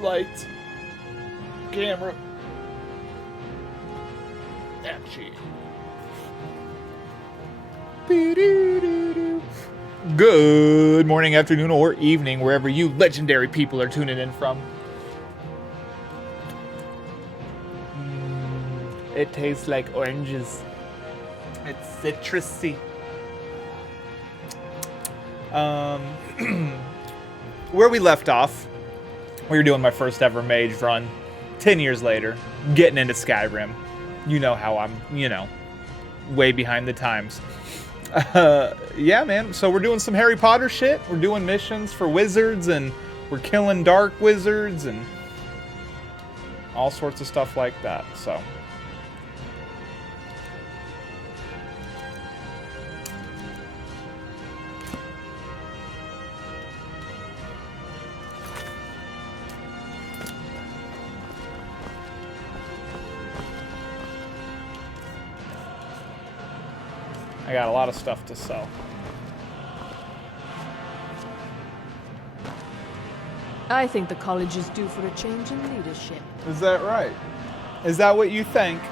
Lights. Camera. Action. Good morning, afternoon, or evening, wherever you legendary people are tuning in from. It tastes like oranges. It's citrusy. Where we left off, we were doing my first ever mage run. 10 years later, getting into Skyrim. You know how I'm, way behind the times. Yeah, man. So we're doing some Harry Potter shit. We're doing missions for wizards, and we're killing dark wizards, and all sorts of stuff like that. So. I got a lot of stuff to sell. I think the college is due for a change in leadership. Is that right? Is that what you think?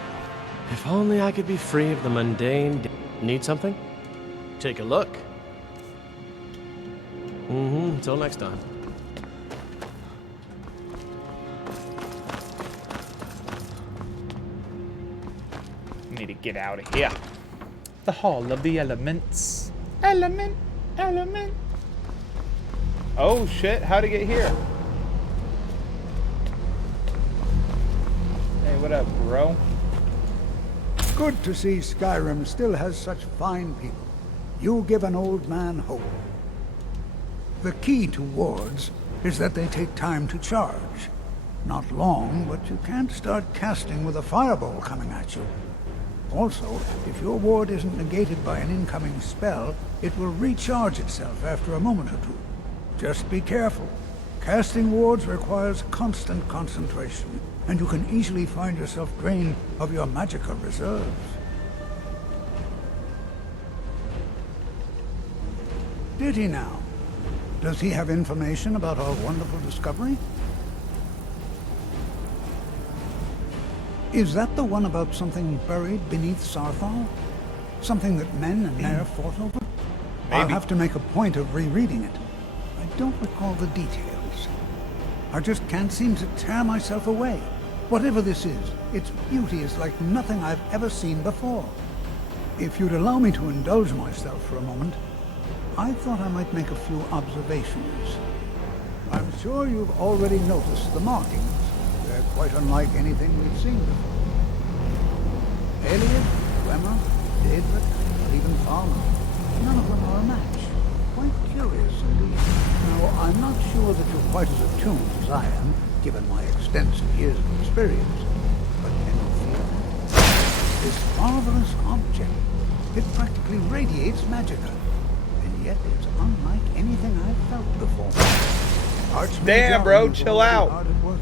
If only I could be free of the mundane. Need something? Take a look. Until next time. Need to get out of here. The Hall of the Elements. Element. Oh shit, how'd it get here? Hey, what up, bro? Good to see Skyrim still has such fine people. You give an old man hope. The key to wards is that they take time to charge. Not long, but you can't start casting with a fireball coming at you. Also, if your ward isn't negated by an incoming spell, it will recharge itself after a moment or two. Just be careful. Casting wards requires constant concentration, and you can easily find yourself drained of your magical reserves. Did he now? Does he have information about our wonderful discovery? Is that the one about something buried beneath Sarthal? Something that men and Nair fought over? Maybe. I'll have to make a point of rereading it. I don't recall the details. I just can't seem to tear myself away. Whatever this is, its beauty is like nothing I've ever seen before. If you'd allow me to indulge myself for a moment, I thought I might make a few observations. I'm sure you've already noticed the markings. They're quite unlike anything we've seen before. Eliad, Glemmer, Daedric, or even Thalmor. None of them are a match. Quite curious indeed. Now, I'm not sure that you're quite as attuned as I am, given my extensive years of experience. But can you feel that? This marvelous object, it practically radiates magicka. And yet it's unlike anything I've felt before. Archmage Damn, bro, Alvin is chill already out. hard at work.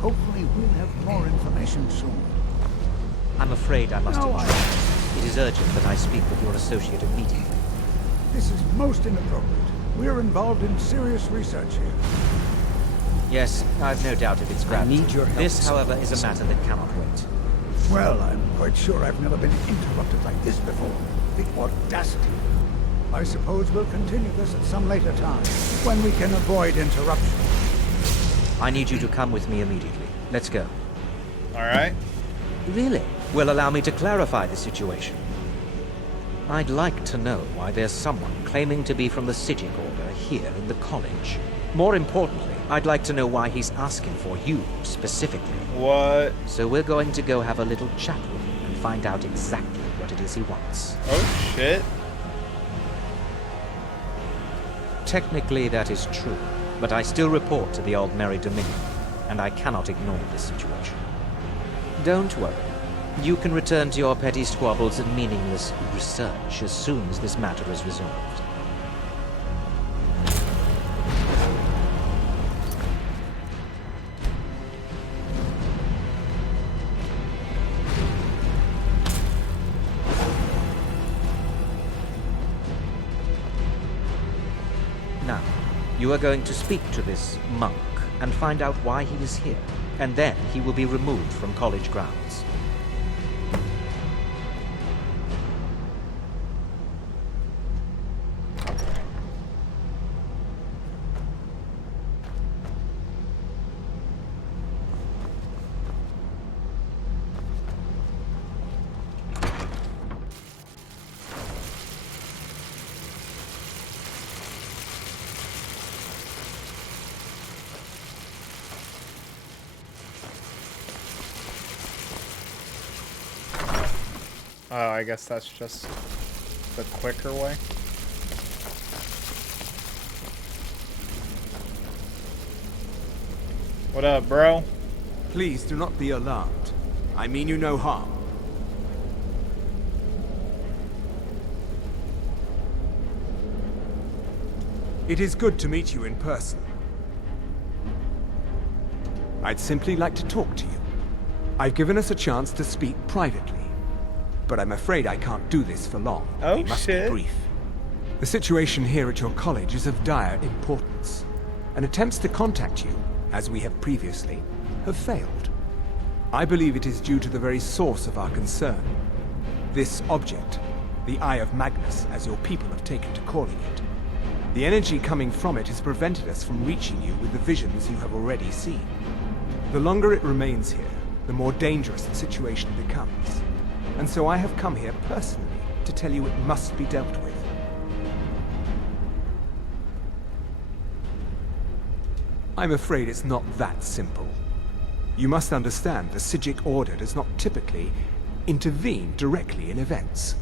Hopefully we'll have more information soon. I'm afraid I must No, intrude. It is urgent that I speak with your associate immediately. This is most inappropriate. We're involved in serious research here. Yes, I've no doubt of its gravity. need your help, This, however, is a matter that cannot wait. Well, I'm quite sure I've never been interrupted like this before. The audacity. I suppose we'll continue this at some later time, when we can avoid interruption. I need you to come with me immediately. Let's go. Alright. Really? Well, allow me to clarify the situation. I'd like to know why there's someone claiming to be from the Psijic Order here in the college. More importantly, I'd like to know why he's asking for you, specifically. What? So we're going to go have a little chat with him and find out exactly what it is he wants. Oh, shit. Technically, that is true, but I still report to the Aldmeri Dominion, and I cannot ignore this situation. Don't worry. You can return to your petty squabbles and meaningless research as soon as this matter is resolved. Now, you are going to speak to this monk, and find out why he was here, and then he will be removed from college grounds. Oh, I guess that's just the quicker way. What up, bro? Please do not be alarmed. I mean you no harm. It is good to meet you in person. I'd simply like to talk to you. I've given us a chance to speak privately, but I'm afraid I can't do this for long. Oh, we must shit. be brief. The situation here at your college is of dire importance, and attempts to contact you, as we have previously, have failed. I believe it is due to the very source of our concern. This object, the Eye of Magnus, as your people have taken to calling it. The energy coming from it has prevented us from reaching you with the visions you have already seen. The longer it remains here, the more dangerous the situation becomes. And so I have come here personally to tell you it must be dealt with. I'm afraid it's not that simple. You must understand the Psijic Order does not typically intervene directly in events.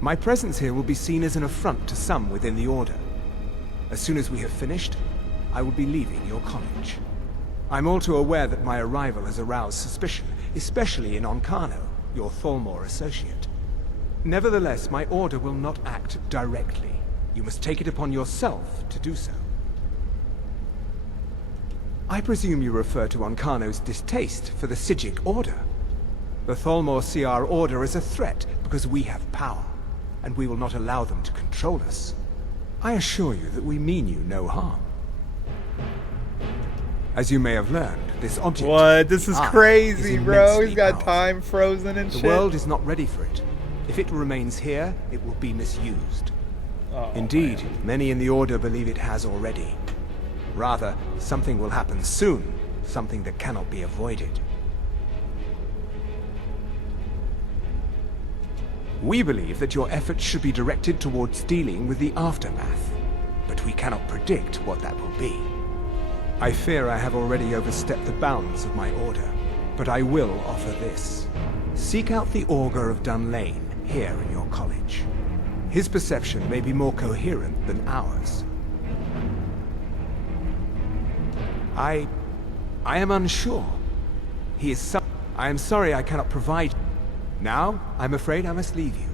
My presence here will be seen as an affront to some within the Order. As soon as we have finished, I will be leaving your college. I'm all too aware that my arrival has aroused suspicion, especially in Onkano, your Thalmor associate. Nevertheless, my order will not act directly. You must take it upon yourself to do so. I presume you refer to Onkano's distaste for the Psijic Order. The Thalmor see our order as a threat because we have power, and we will not allow them to control us. I assure you that we mean you no harm. As you may have learned, this object... What? This is the Eye, crazy, is bro. immensely He's got powerful. time frozen and The shit. world is not ready for it. If it remains here, it will be misused. Oh, Indeed, man. many in the Order believe it has already. Rather, something will happen soon, something that cannot be avoided. We believe that your efforts should be directed towards dealing with the aftermath, but we cannot predict what that will be. I fear I have already overstepped the bounds of my order, but I will offer this. Seek out the Augur of Dunlane here in your college. His perception may be more coherent than ours. I am unsure. He is I am sorry I cannot provide. Now, I'm afraid I must leave you.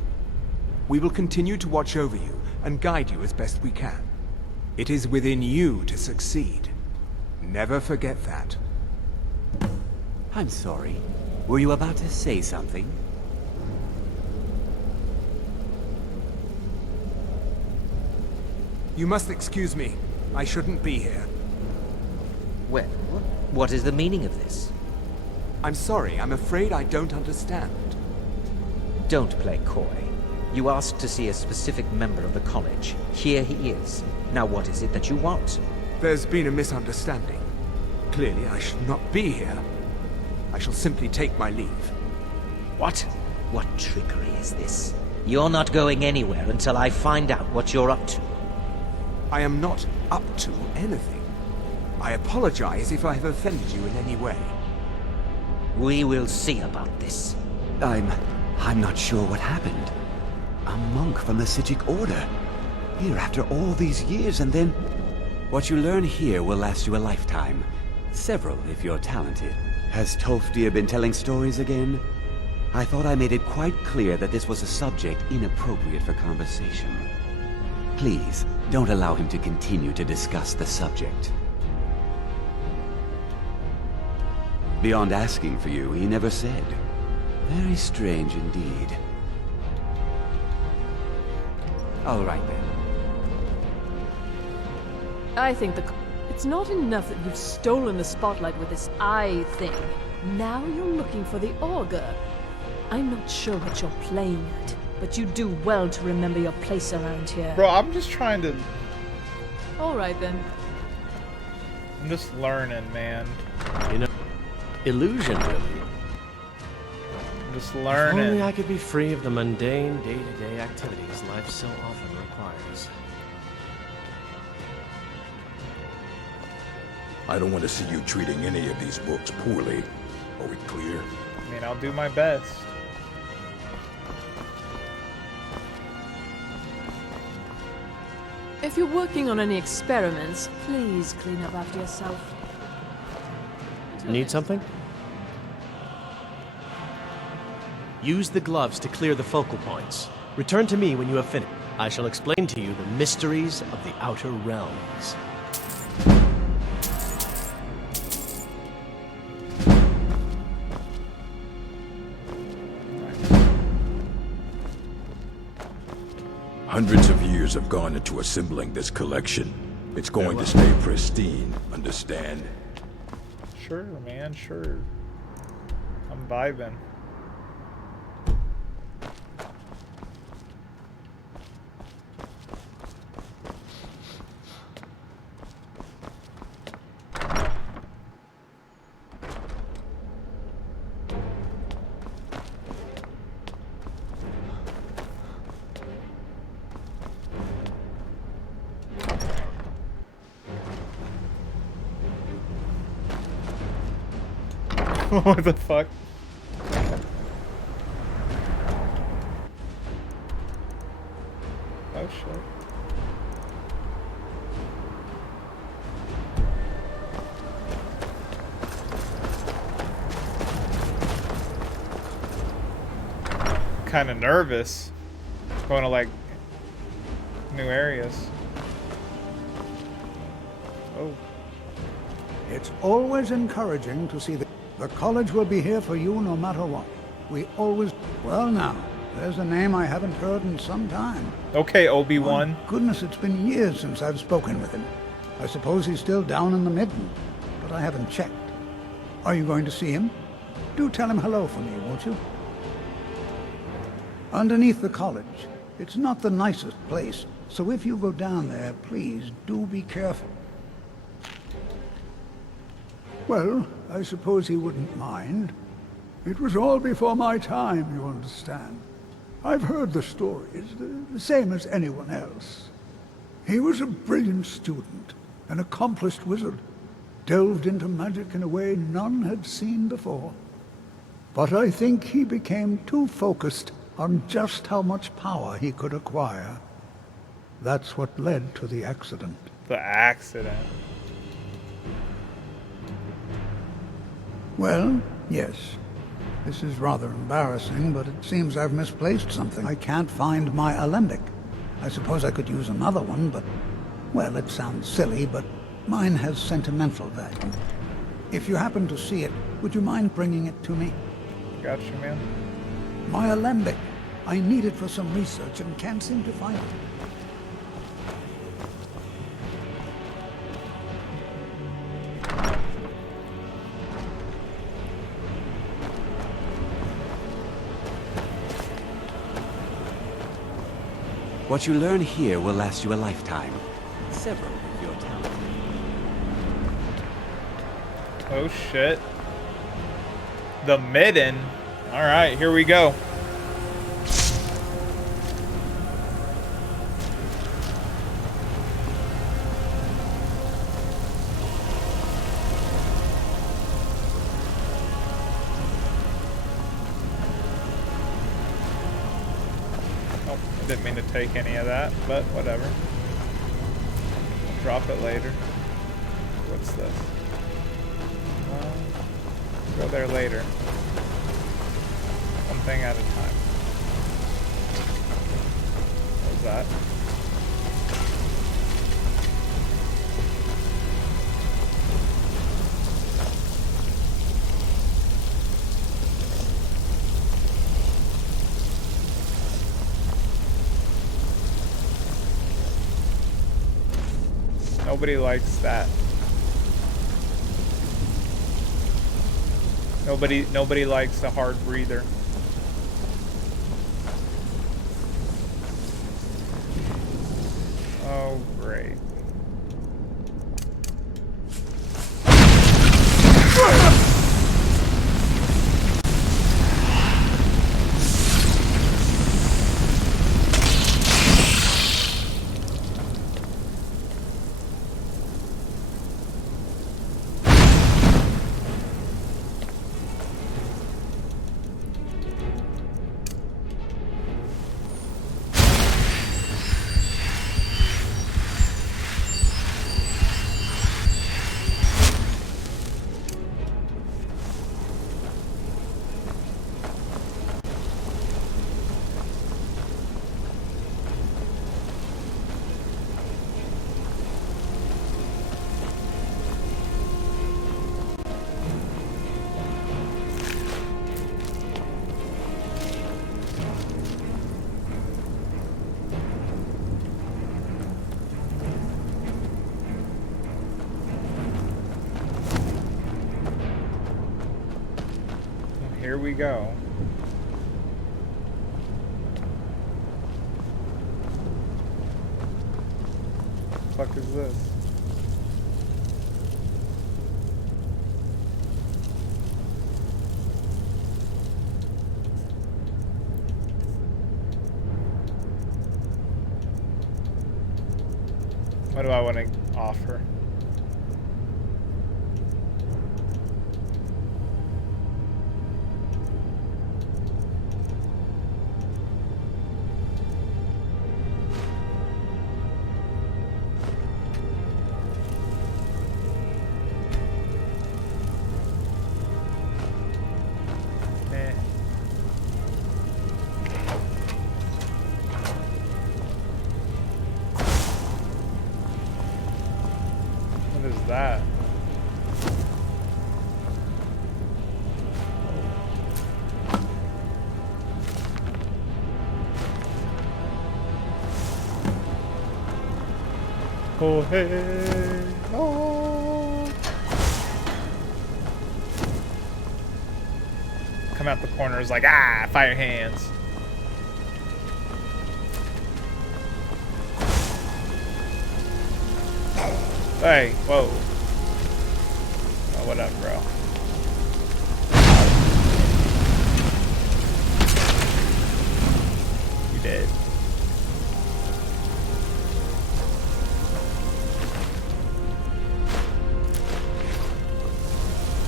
We will continue to watch over you and guide you as best we can. It is within you to succeed. Never forget that. I'm sorry. Were you about to say something? You must excuse me. I shouldn't be here. Well, what is the meaning of this? I'm sorry. I'm afraid I don't understand. Don't play coy. You asked to see a specific member of the college. Here he is. Now what is it that you want? There's been a misunderstanding. Clearly, I should not be here. I shall simply take my leave. What? What trickery is this? You're not going anywhere until I find out what you're up to. I am not up to anything. I apologize if I have offended you in any way. We will see about this. I'm not sure what happened. A monk from the Psijic Order. Here after all these years, and then... What you learn here will last you a lifetime. Several, if you're talented. Has Tolfdir been telling stories again? I thought I made it quite clear that this was a subject inappropriate for conversation. Please, don't allow him to continue to discuss the subject. Beyond asking for you, he never said. Very strange indeed. All right then. I think the... It's not enough that you've stolen the spotlight with this eye thing. Now you're looking for the auger. I'm not sure what you're playing at, but you do well to remember your place around here. Bro, I'm just trying to... All right, then. I'm just learning, man. You know, illusion, really. I'm just If learning. only I could be free of the mundane, day-to-day activities life so often requires. I don't want to see you treating any of these books poorly. Are we clear? I mean, I'll do my best. If you're working on any experiments, please clean up after yourself. Need something? Use the gloves to clear the focal points. Return to me when you have finished. I shall explain to you the mysteries of the Outer Realms. Hundreds of years have gone into assembling this collection. It's going to stay pristine, understand? Sure, man, sure. I'm vibing. What the fuck? Oh shit. Kind of nervous going to like new areas. Oh. It's always encouraging to see that the college will be here for you no matter what. We always... Well now, there's a name I haven't heard in some time. Okay, Obi-Wan. Goodness, it's been years since I've spoken with him. I suppose he's still down in the Midden, but I haven't checked. Are you going to see him? Do tell him hello for me, won't you? Underneath the college. It's not the nicest place, so if you go down there, please do be careful. Well, I suppose he wouldn't mind. It was all before my time, you understand. I've heard the stories, the same as anyone else. He was a brilliant student, an accomplished wizard, delved into magic in a way none had seen before. But I think he became too focused on just how much power he could acquire. That's what led to the accident. The accident. Well, yes. This is rather embarrassing, but it seems I've misplaced something. I can't find my alembic. I suppose I could use another one, but... Well, it sounds silly, but mine has sentimental value. If you happen to see it, would you mind bringing it to me? Gotcha, man. My alembic. I need it for some research and can't seem to find it. What you learn here will last you a lifetime. Several of your talents. Oh shit. The Midden. Alright, here we go. Didn't mean to take any of that, but whatever. I'll drop it later. What's this? Go there later. One thing at a time. What was that? Nobody likes that. Nobody likes a hard breather. Oh, great. Here we go. What the fuck is this? What do I want to offer? What is that? Oh, hey, oh. Come out the corners like, ah, fire hands. Hey, whoa. Oh, what up, bro? You dead.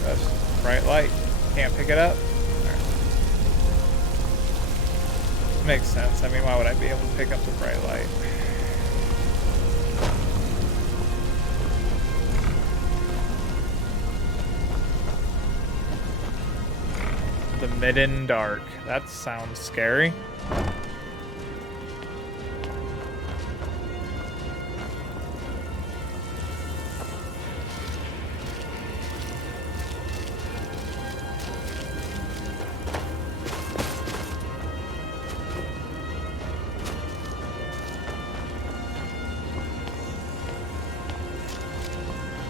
That's bright light. Can't pick it up? Alright. Makes sense. I mean, why would I be able to pick up the bright light? The Midden Dark. That sounds scary.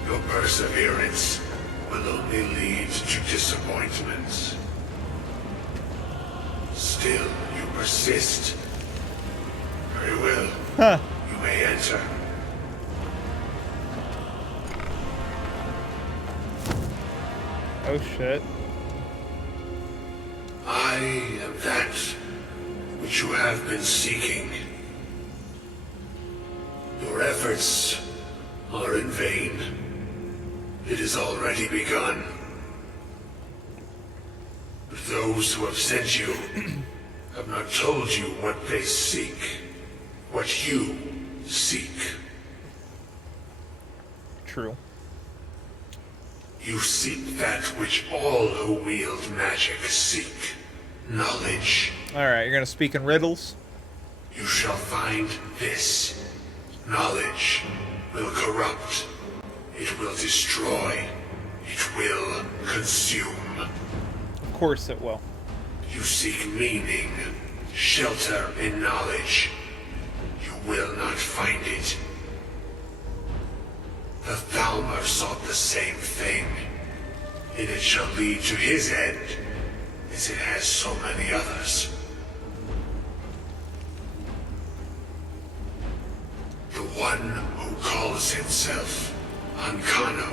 Your perseverance will only lead to disappointments. Still, you persist. Very well. Huh. You may enter. Oh shit. I am that which you have been seeking. Your efforts are in vain. It has already begun. But those who have sent you have not told you what they seek, what you seek. True. You seek that which all who wield magic seek. Knowledge. Alright, you're gonna speak in riddles? You shall find this. Knowledge will corrupt. It will destroy. It will consume. Of course it will. You seek meaning, shelter in knowledge. You will not find it. The Thalmor sought the same thing. and it shall lead to his end, as it has so many others. The one who calls himself Ancano.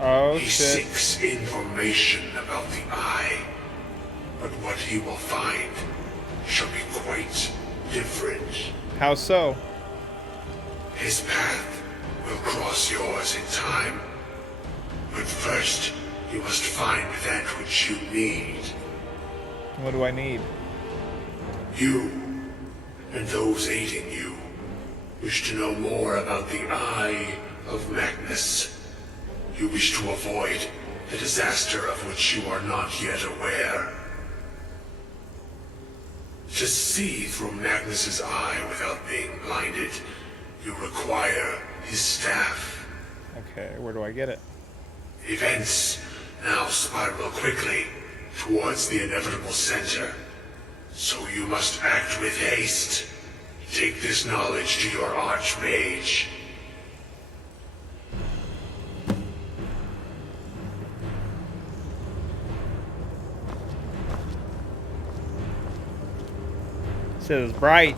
Oh, He shit. seeks information about the Eye, but what he will find shall be quite different. How so? His path will cross yours in time, but first you must find that which you need. What do I need? You, and those aiding you, wish to know more about the Eye of Magnus. You wish to avoid the disaster of which you are not yet aware. To see through Magnus's eye without being blinded, you require his staff. Okay, where do I get it? Events now spiral quickly towards the inevitable center. So you must act with haste. Take this knowledge to your Archmage. Said it was bright.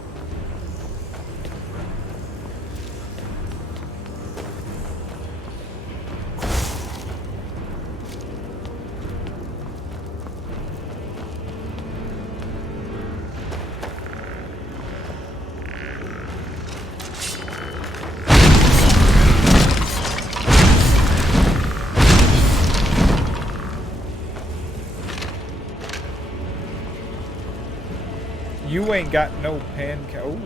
You ain't got no pancake. Ooh.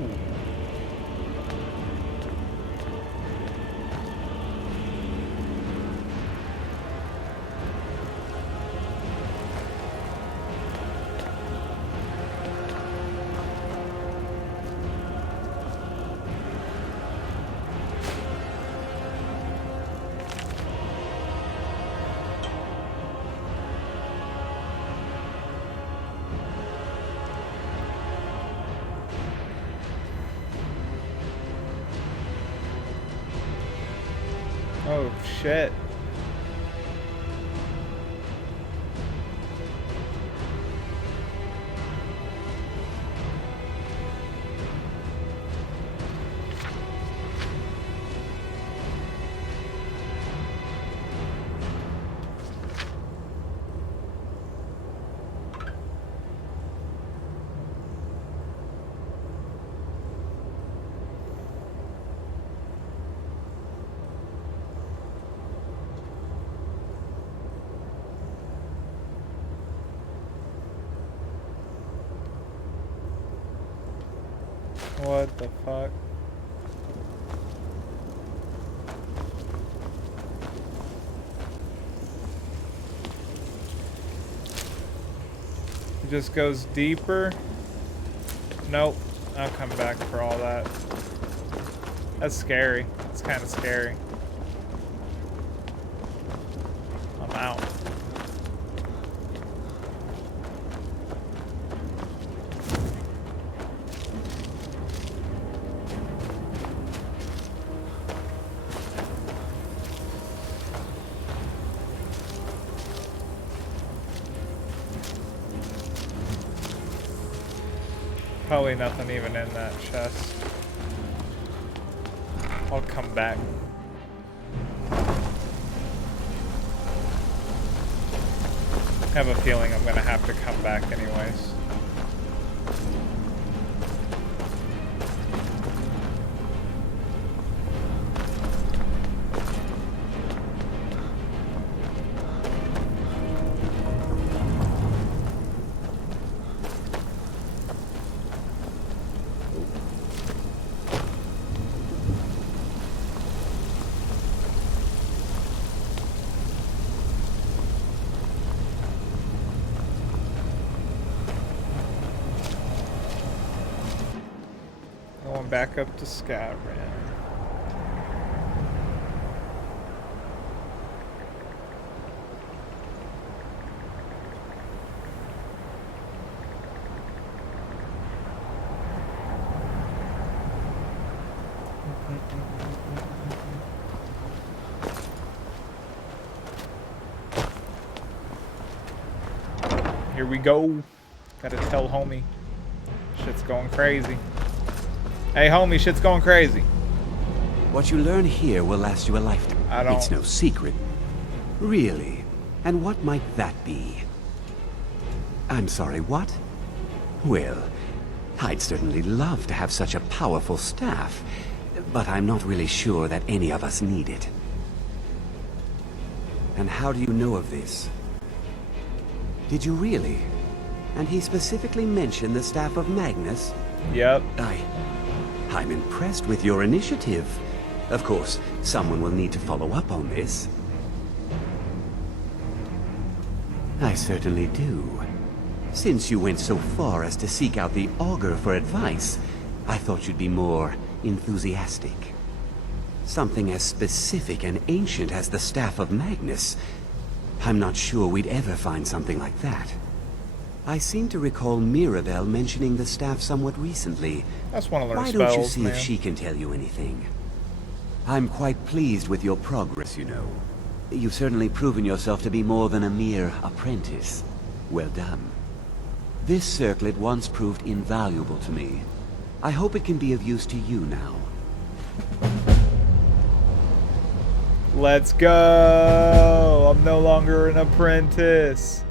Oh shit. What the fuck? It just goes deeper? Nope. I'll come back for all that. That's scary. It's kind of scary. I'm out. Probably nothing even in that chest. I'll come back. I have a feeling I'm gonna have to come back anyways. Going back up to Skyrim. Here we go. Gotta tell homie. Shit's going crazy. Hey, homie, shit's going crazy. What you learn here will last you a lifetime. It's no secret. Really? And what might that be? I'm sorry, what? Well, I'd certainly love to have such a powerful staff, but I'm not really sure that any of us need it. And how do you know of this? Did you really? And he specifically mentioned the staff of Magnus? Yep. I'm impressed with your initiative. Of course, someone will need to follow up on this. I certainly do. Since you went so far as to seek out the Augur for advice, I thought you'd be more enthusiastic. Something as specific and ancient as the Staff of Magnus. I'm not sure we'd ever find something like that. I seem to recall Mirabelle mentioning the staff somewhat recently. I just want to learn Why spells, don't you see man. if she can tell you anything? I'm quite pleased with your progress, you know. You've certainly proven yourself to be more than a mere apprentice. Well done. This circlet once proved invaluable to me. I hope it can be of use to you now. Let's go! I'm no longer an apprentice.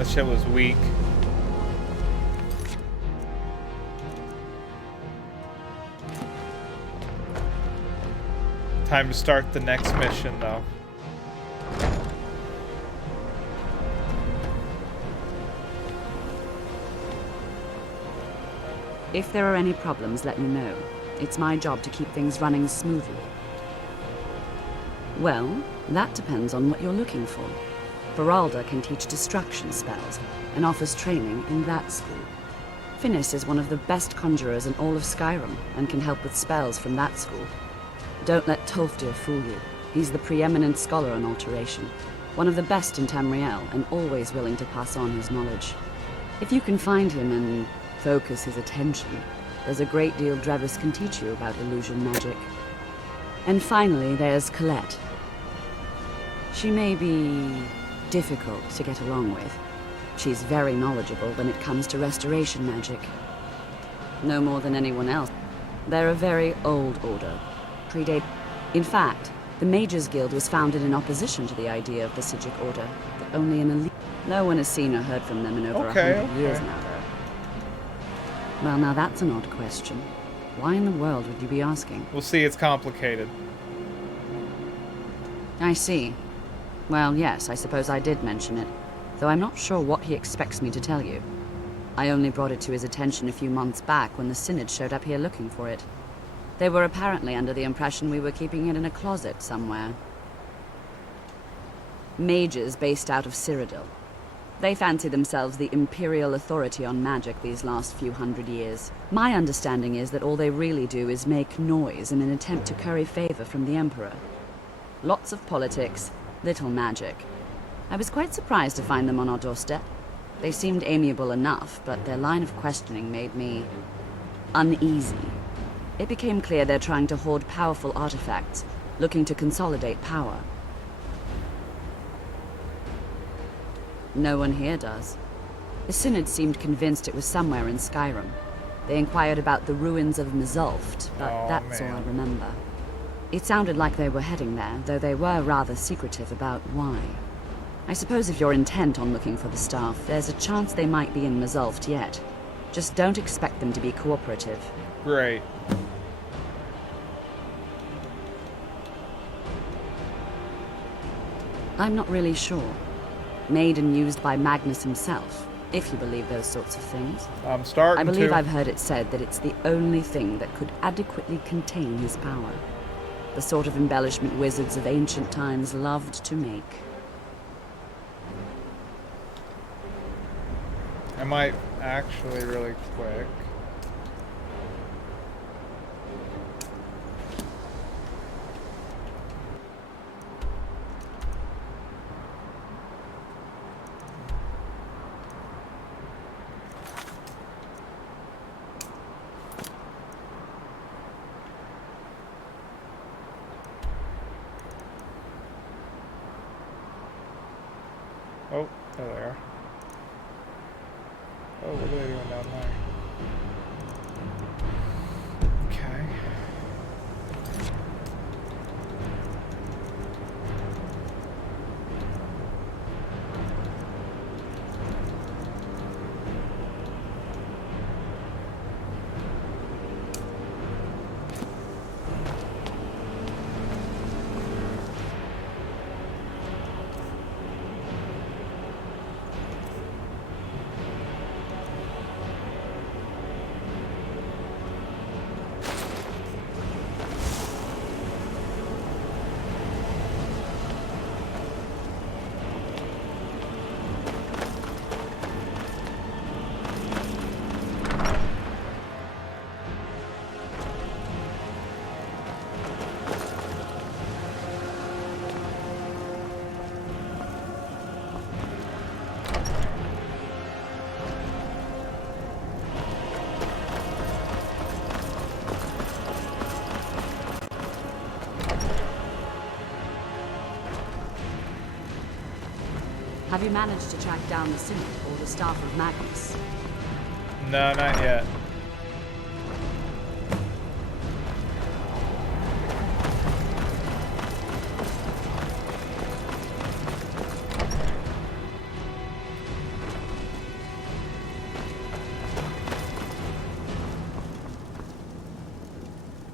That shit was weak. Time to start the next mission, though. If there are any problems, let me know. It's my job to keep things running smoothly. Well, that depends on what you're looking for. Beralda can teach destruction spells and offers training in that school. Finis is one of the best conjurers in all of Skyrim and can help with spells from that school. Don't let Tolfdir fool you. He's the preeminent scholar on alteration, one of the best in Tamriel and always willing to pass on his knowledge. If you can find him and focus his attention, there's a great deal Drevis can teach you about illusion magic. And finally, there's Colette. She may be difficult to get along with. She's very knowledgeable when it comes to restoration magic. No more than anyone else. They're a very old order. Predate. In fact, the Mages Guild was founded in opposition to the idea of the Psijic Order, but only an elite. No one has seen or heard from them in over 100 years now, though. Well, now that's an odd question. Why in the world would you be asking? We'll see, it's complicated. I see. Well, yes, I suppose I did mention it, though I'm not sure what he expects me to tell you. I only brought it to his attention a few months back when the Synod showed up here looking for it. They were apparently under the impression we were keeping it in a closet somewhere. Mages based out of Cyrodiil. They fancy themselves the imperial authority on magic these last few hundred years. My understanding is that all they really do is make noise in an attempt to curry favor from the Emperor. Lots of politics, little magic. I was quite surprised to find them on our doorstep. They seemed amiable enough, but their line of questioning made me uneasy. It became clear they're trying to hoard powerful artifacts, looking to consolidate power. No one here does. The Synod seemed convinced it was somewhere in Skyrim. They inquired about the ruins of Mzulft, but that's all I remember. It sounded like they were heading there, though they were rather secretive about why. I suppose if you're intent on looking for the staff, there's a chance they might be in Mzulft yet. Just don't expect them to be cooperative. Great. I'm not really sure. made and used by Magnus himself, if you believe those sorts of things. I'm starting I believe to. I've heard it said that it's the only thing that could adequately contain his power. The sort of embellishment wizards of ancient times loved to make. I might actually really quick. Oh, there they are. Oh, what are they doing down there? Okay. Have you managed to track down the Synod or the staff of Magnus? No, not yet.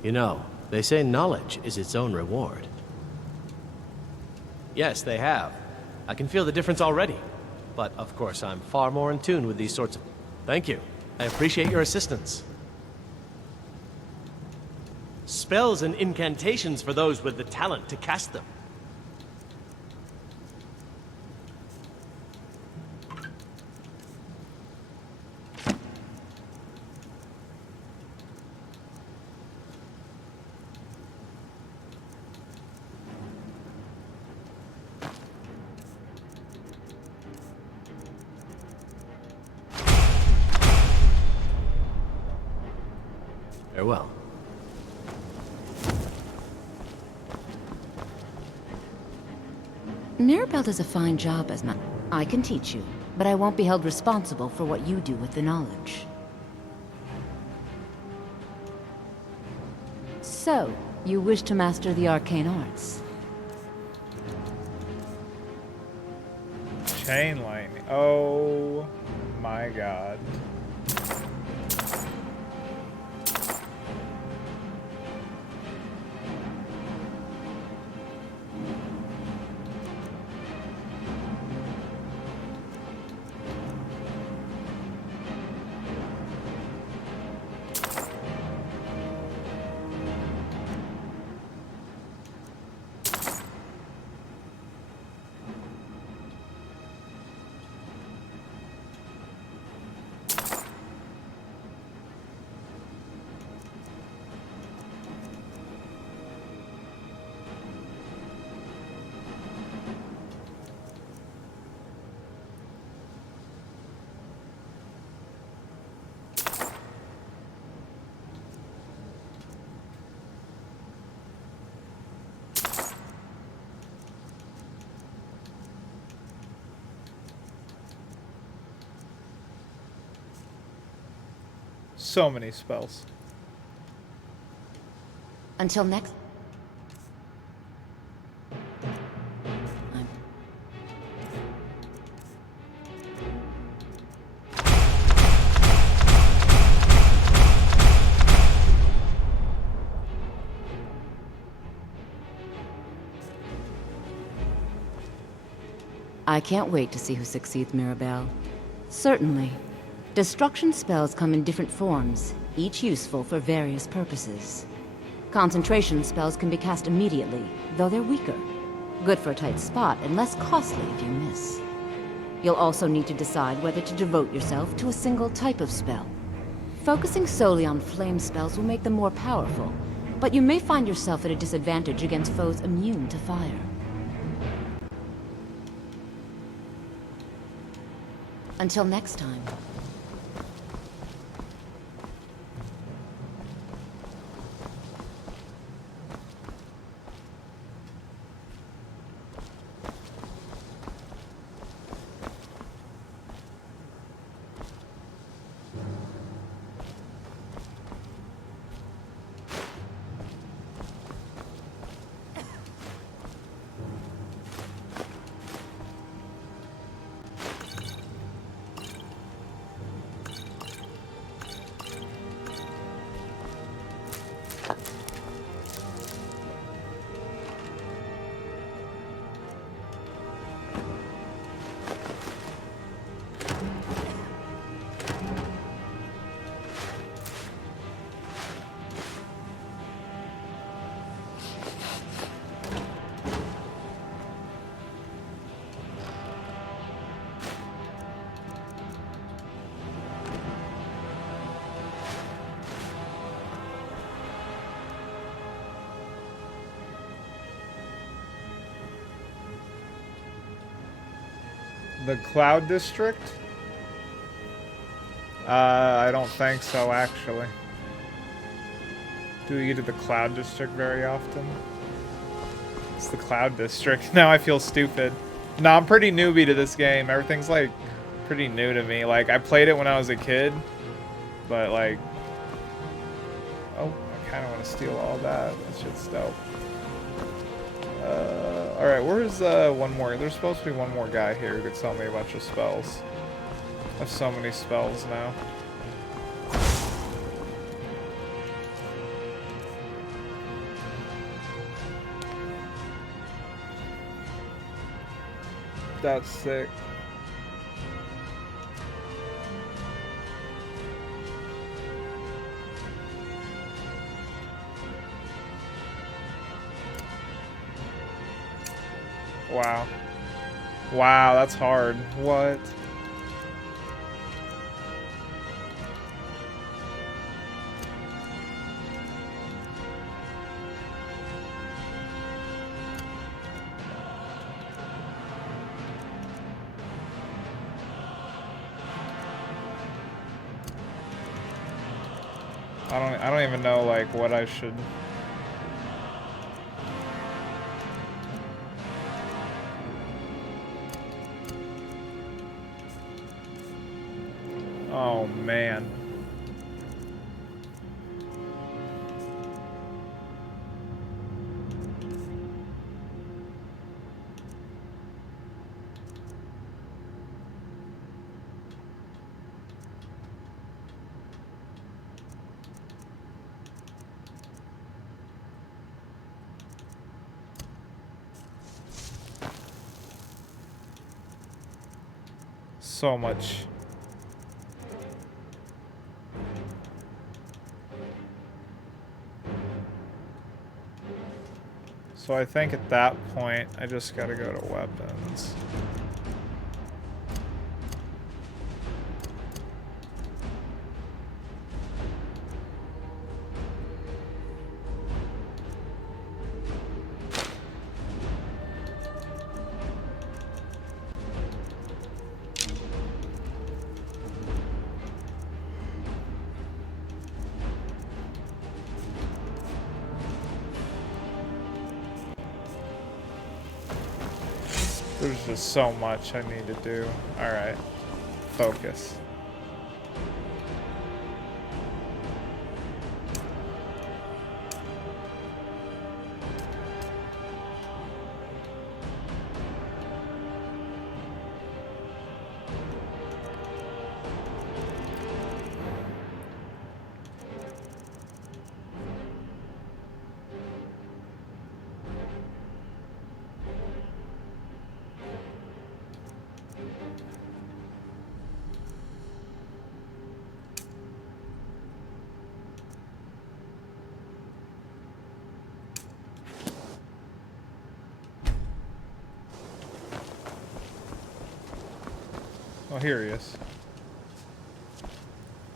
You know, they say knowledge is its own reward. Yes, they have. I can feel the difference already. But, of course, I'm far more in tune with these sorts of... Thank you. I appreciate your assistance. Spells and incantations for those with the talent to cast them. Farewell. Mirabelle does a fine job as I can teach you, but I won't be held responsible for what you do with the knowledge. So, you wish to master the arcane arts? Chain lightning. Oh my god. So many spells. Until next... I can't wait to see who succeeds, Mirabelle. Certainly. Destruction spells come in different forms, each useful for various purposes. Concentration spells can be cast immediately, though they're weaker. Good for a tight spot and less costly if you miss. You'll also need to decide whether to devote yourself to a single type of spell. Focusing solely on flame spells will make them more powerful, but you may find yourself at a disadvantage against foes immune to fire. Until next time. The Cloud District? I don't think so, actually. Do we get to the Cloud District very often? It's the Cloud District. Now I feel stupid. No, I'm pretty newbie to this game. Everything's, like, pretty new to me. Like, I played it when I was a kid, but, like... Oh, I kind of want to steal all that. That shit's dope. Alright, where's one more? There's supposed to be one more guy here who could sell me a bunch of spells. I have so many spells now. That's sick. Wow. Wow, that's hard. What? I don't even know, like, what I should... Oh, man. So much. So I think at that point, I just gotta go to weapons. There's just so much I need to do. Alright. Focus. Oh, here he is.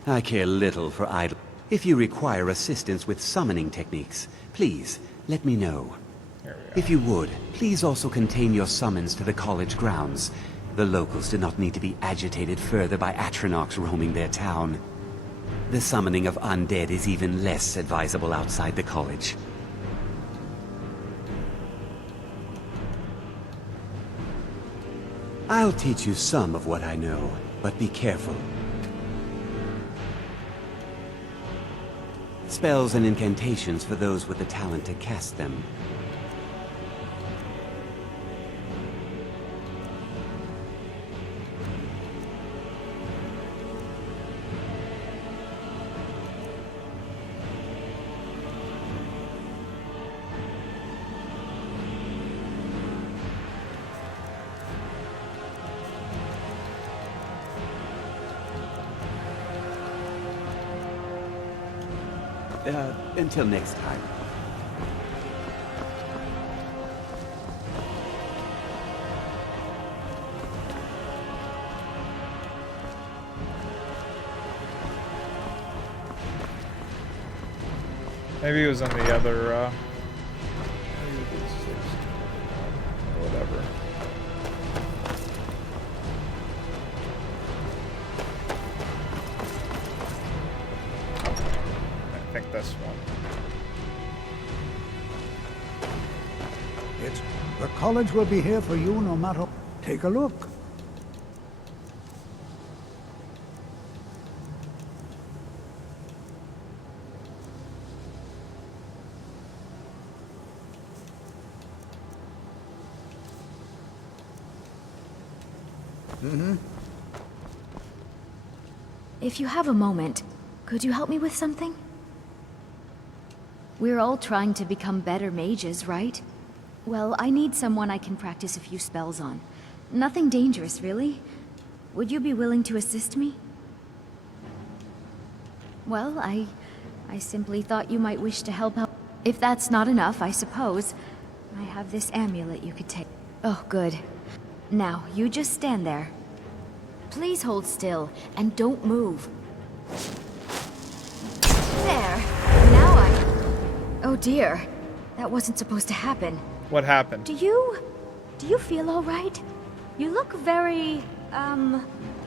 I care little for idle. If you require assistance with summoning techniques, please let me know. Here we go. If you would, please also contain your summons to the college grounds. The locals do not need to be agitated further by Atronachs roaming their town. The summoning of undead is even less advisable outside the college. I'll teach you some of what I know, but be careful. Spells and incantations for those with the talent to cast them. Until next time. Maybe it was on the other, whatever. I think this one. The college will be here for you no matter. Take a look. If you have a moment, could you help me with something? We're all trying to become better mages, right? Well, I need someone I can practice a few spells on. Nothing dangerous, really. Would you be willing to assist me? Well, I simply thought you might wish to help out. If that's not enough, I suppose, I have this amulet you could take. Oh, good. Now, you just stand there. Please hold still, and don't move. There! Now oh dear. That wasn't supposed to happen. What happened? Do you feel all right? You look very,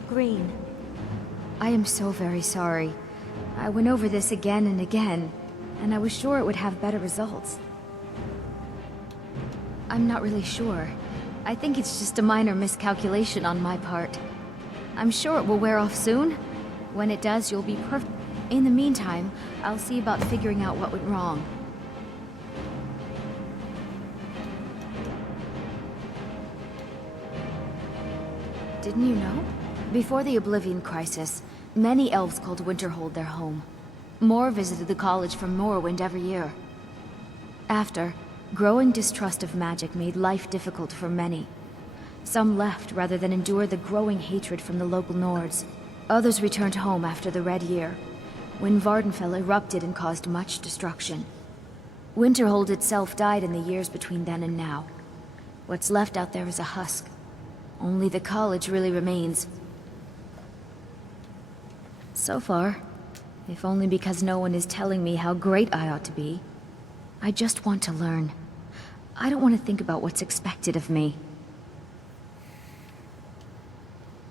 green. I am so very sorry. I went over this again and again, and I was sure it would have better results. I'm not really sure. I think it's just a minor miscalculation on my part. I'm sure it will wear off soon. When it does, you'll be perfect. In the meantime, I'll see about figuring out what went wrong. Didn't you know? Before the Oblivion Crisis, many elves called Winterhold their home. More visited the college from Morrowind every year. After, growing distrust of magic made life difficult for many. Some left rather than endure the growing hatred from the local Nords. Others returned home after the Red Year, when Vardenfell erupted and caused much destruction. Winterhold itself died in the years between then and now. What's left out there is a husk. Only the college really remains. So far, if only because no one is telling me how great I ought to be. I just want to learn. I don't want to think about what's expected of me.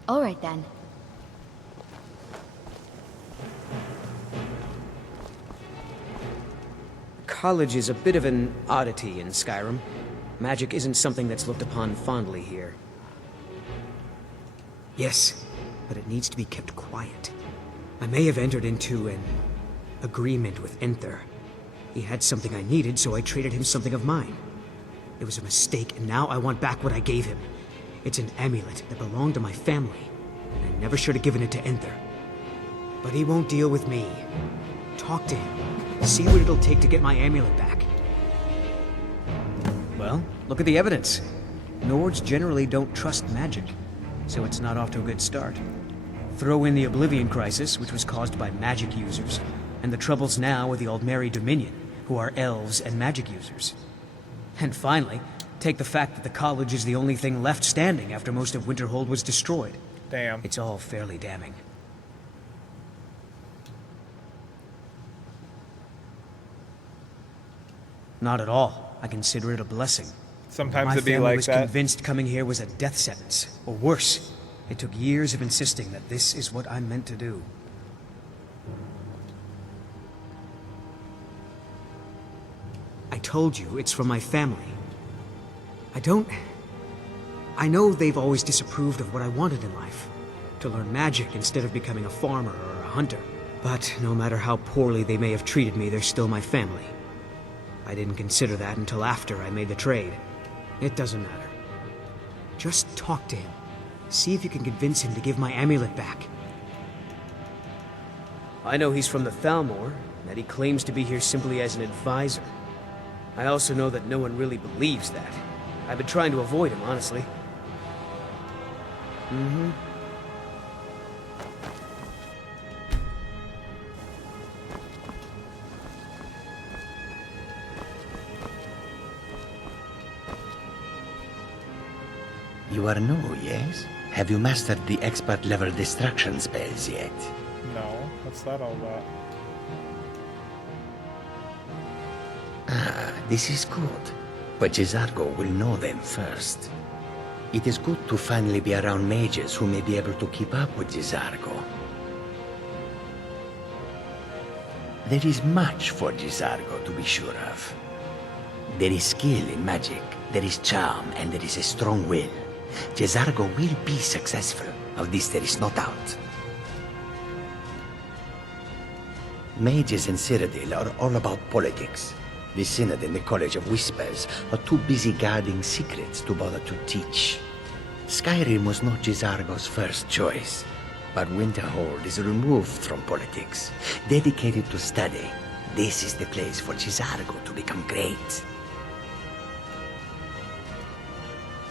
All right then. College is a bit of an oddity in Skyrim. Magic isn't something that's looked upon fondly here. Yes, but it needs to be kept quiet. I may have entered into an agreement with Enther. He had something I needed, so I traded him something of mine. It was a mistake, and now I want back what I gave him. It's an amulet that belonged to my family, and I never should have given it to Enther. But he won't deal with me. Talk to him. See what it'll take to get my amulet back. Well, look at the evidence. Nords generally don't trust magic, so it's not off to a good start. Throw in the Oblivion Crisis, which was caused by magic users, and the troubles now with the Aldmeri Dominion, who are elves and magic users. And finally, take the fact that the college is the only thing left standing after most of Winterhold was destroyed. Damn. It's all fairly damning. Not at all. I consider it a blessing. Sometimes My it'd be family like was that. convinced coming here was a death sentence, or worse. It took years of insisting that this is what I'm meant to do. I told you, it's from my family. I know they've always disapproved of what I wanted in life. To learn magic instead of becoming a farmer or a hunter. But no matter how poorly they may have treated me, they're still my family. I didn't consider that until after I made the trade. It doesn't matter. Just talk to him. See if you can convince him to give my amulet back. I know he's from the Thalmor, and that he claims to be here simply as an advisor. I also know that no one really believes that. I've been trying to avoid him, honestly. You are new, yes? Have you mastered the expert-level destruction spells yet? No. What's that all about? Ah, this is good. But Jizargo will know them first. It is good to finally be around mages who may be able to keep up with Jizargo. There is much for Jizargo to be sure of. There is skill in magic, there is charm, and there is a strong will. Jizargo will be successful. Of this there is no doubt. Mages in Cyrodiil are all about politics. The Synod and the College of Whispers are too busy guarding secrets to bother to teach. Skyrim was not Jizargo's first choice, but Winterhold is removed from politics, dedicated to study. This is the place for Jizargo to become great.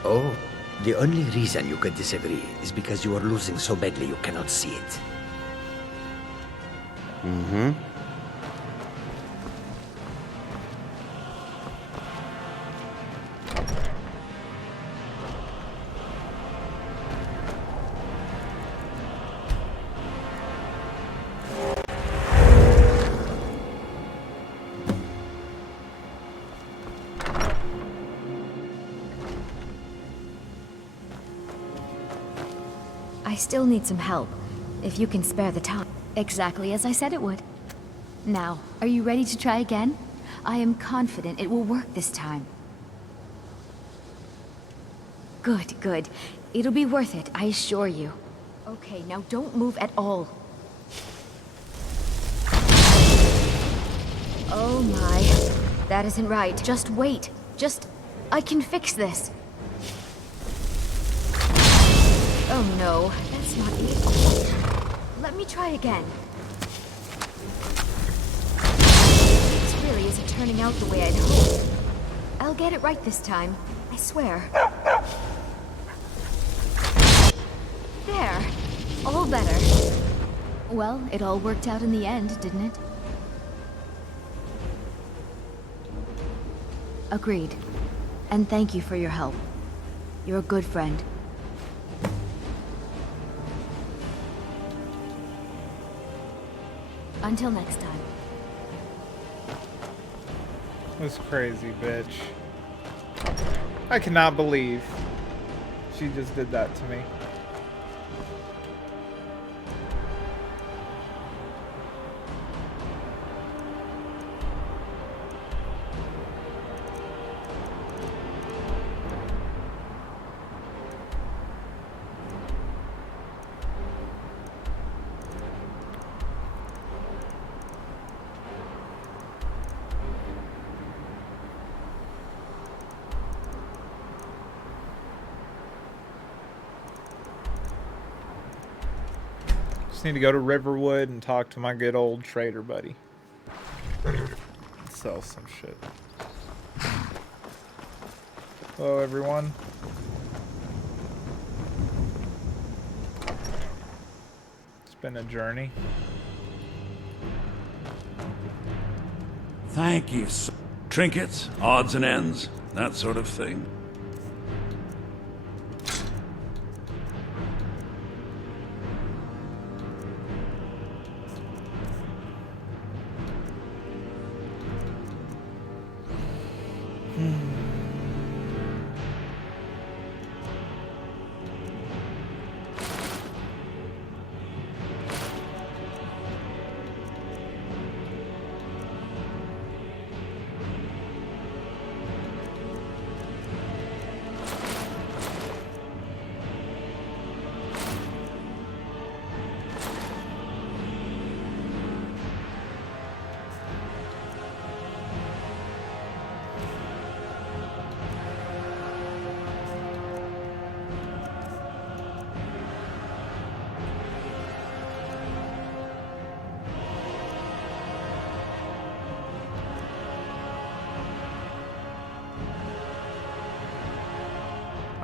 Oh, the only reason you could disagree is because you are losing so badly you cannot see it. I still need some help, if you can spare the time. Exactly as I said it would. Now, are you ready to try again? I am confident it will work this time. Good, good. It'll be worth it, I assure you. Okay, now don't move at all. Oh my. That isn't right. Just wait. I can fix this. Oh no, that's not it. Let me try again. This really isn't turning out the way I'd hoped. I'll get it right this time, I swear. There. All better. Well, it all worked out in the end, didn't it? Agreed. And thank you for your help. You're a good friend. Until next time. This crazy bitch. I cannot believe she just did that to me. Just need to go to Riverwood and talk to my good old trader buddy. Sell some shit. Hello, everyone. It's been a journey. Thank you. Trinkets, odds and ends, that sort of thing.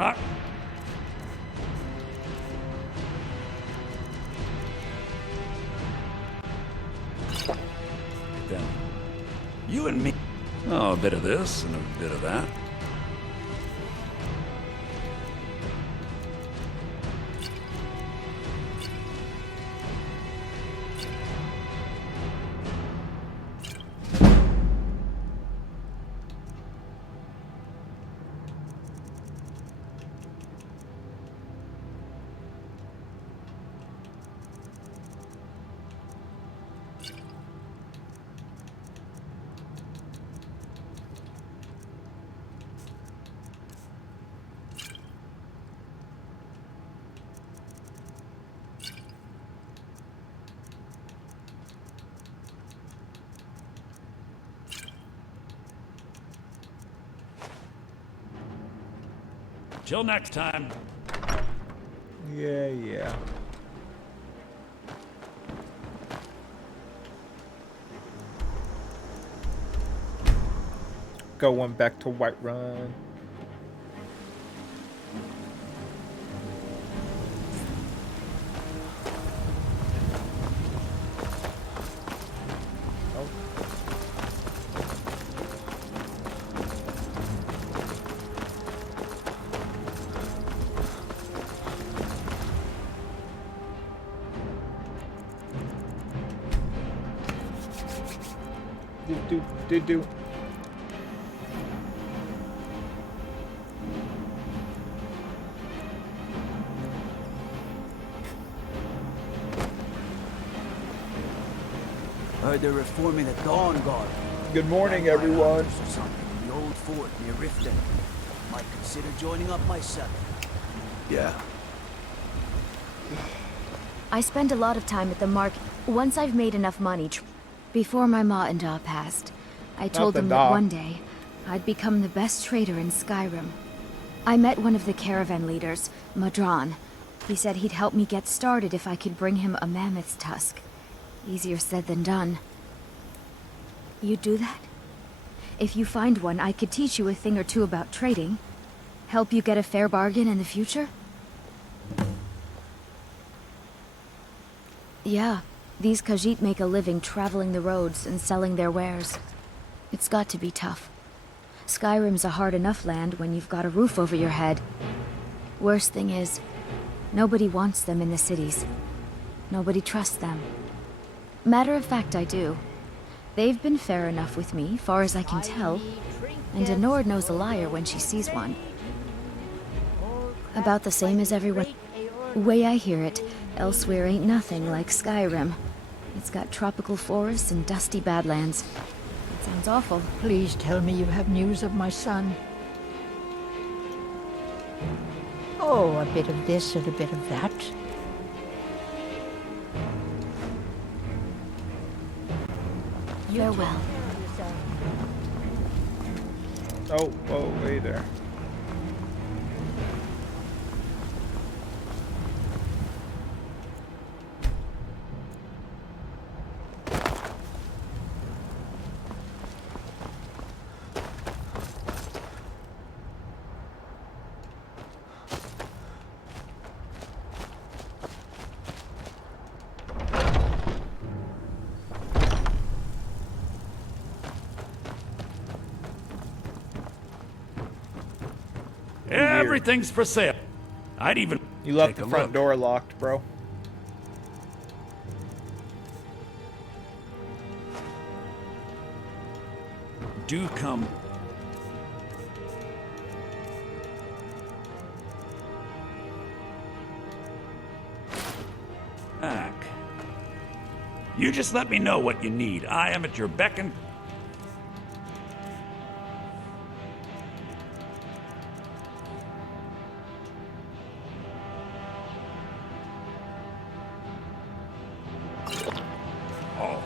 Ah. Then, you and me. Oh, a bit of this and a bit of that. Till next time. Yeah. Going back to Whiterun. Do. Heard they're reforming the Dawn Guard. Good morning, everyone. The old fort near Riften. Might consider joining up myself. Yeah. I spend a lot of time at the market. Once I've made enough money, before my ma and Da passed, I told them that one day I'd become the best trader in Skyrim. I met one of the caravan leaders, Madran. He said he'd help me get started if I could bring him a mammoth's tusk. Easier said than done. You'd do that? If you find one, I could teach you a thing or two about trading. Help you get a fair bargain in the future? Yeah, these Khajiit make a living traveling the roads and selling their wares. It's got to be tough. Skyrim's a hard enough land when you've got a roof over your head. Worst thing is, nobody wants them in the cities. Nobody trusts them. Matter of fact, I do. They've been fair enough with me, far as I can tell, and a Nord knows a liar when she sees one. About the same as everyone. Way I hear it, elsewhere ain't nothing like Skyrim. It's got tropical forests and dusty badlands. It sounds awful. Please tell me you have news of my son. Oh, a bit of this and a bit of that. Farewell. Oh, hey there. Everything's for sale. I'd even. You left the front door locked, bro. Do come. You just let me know what you need. I am at your beck and... Oh.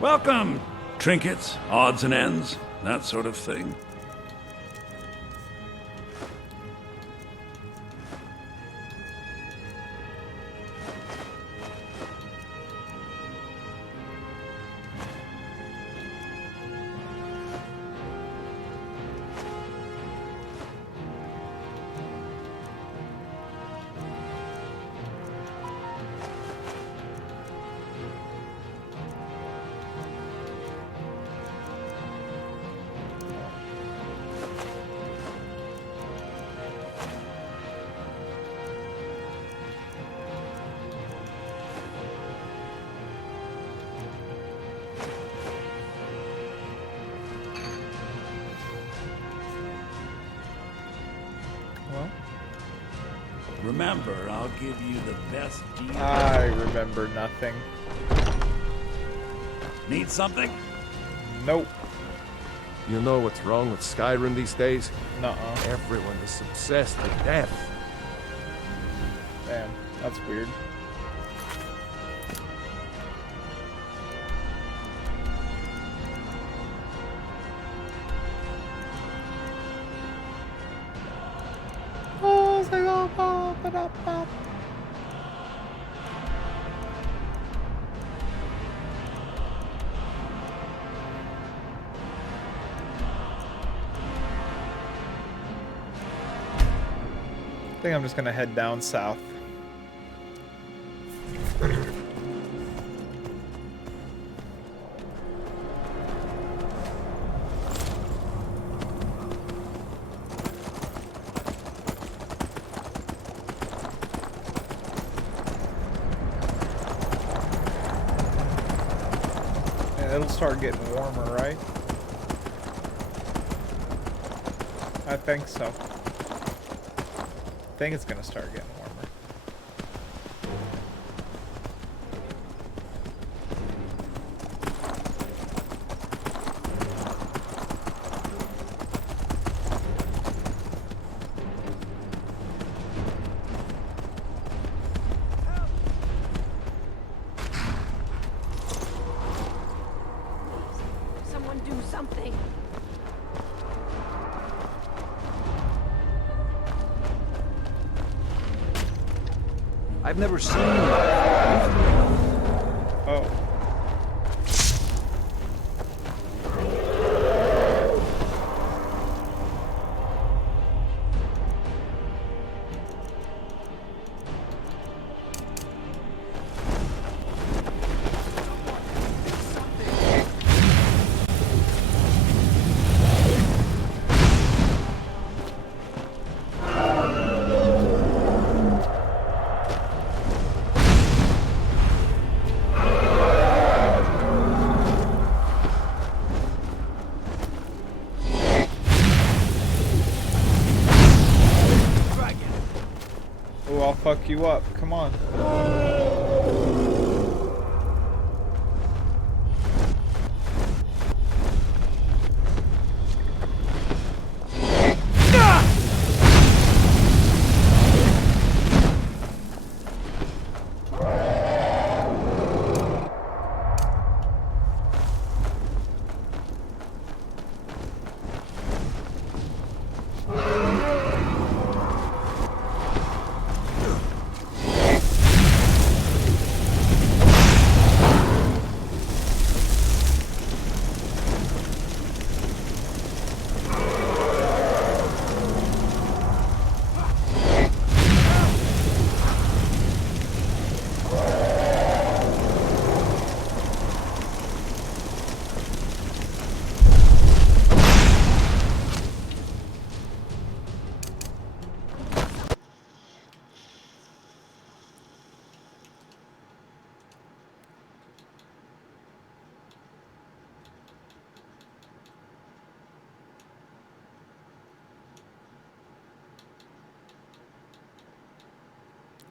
Welcome. Trinkets, odds and ends, that sort of thing. Remember, I'll give you the best deal. I remember nothing. Need something? Nope. You know what's wrong with Skyrim these days? Nuh-uh. Everyone is obsessed with death. Damn, that's weird. I think I'm just gonna head down south. It'll start getting warmer, right? I think so. I think it's gonna start getting warmer. Someone do something. I've never seen you. Oh. Oh, I'll fuck you up. Come on.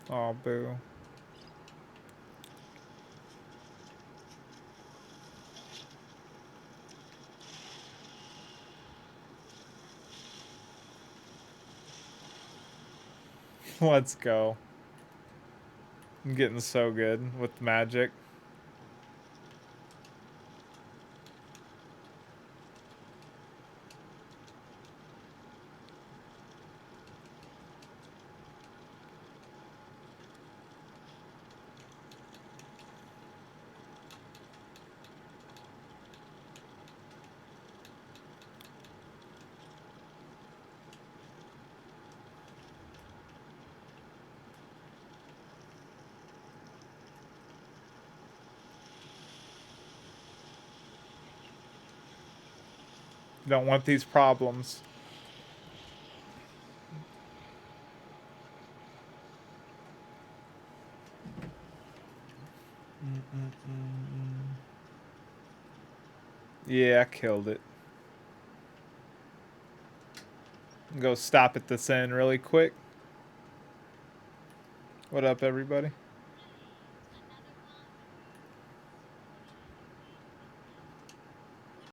Oh, boo. Let's go. I'm getting so good with magic. Don't want these problems. Yeah, I killed it. Go stop at this end really quick. What up, everybody?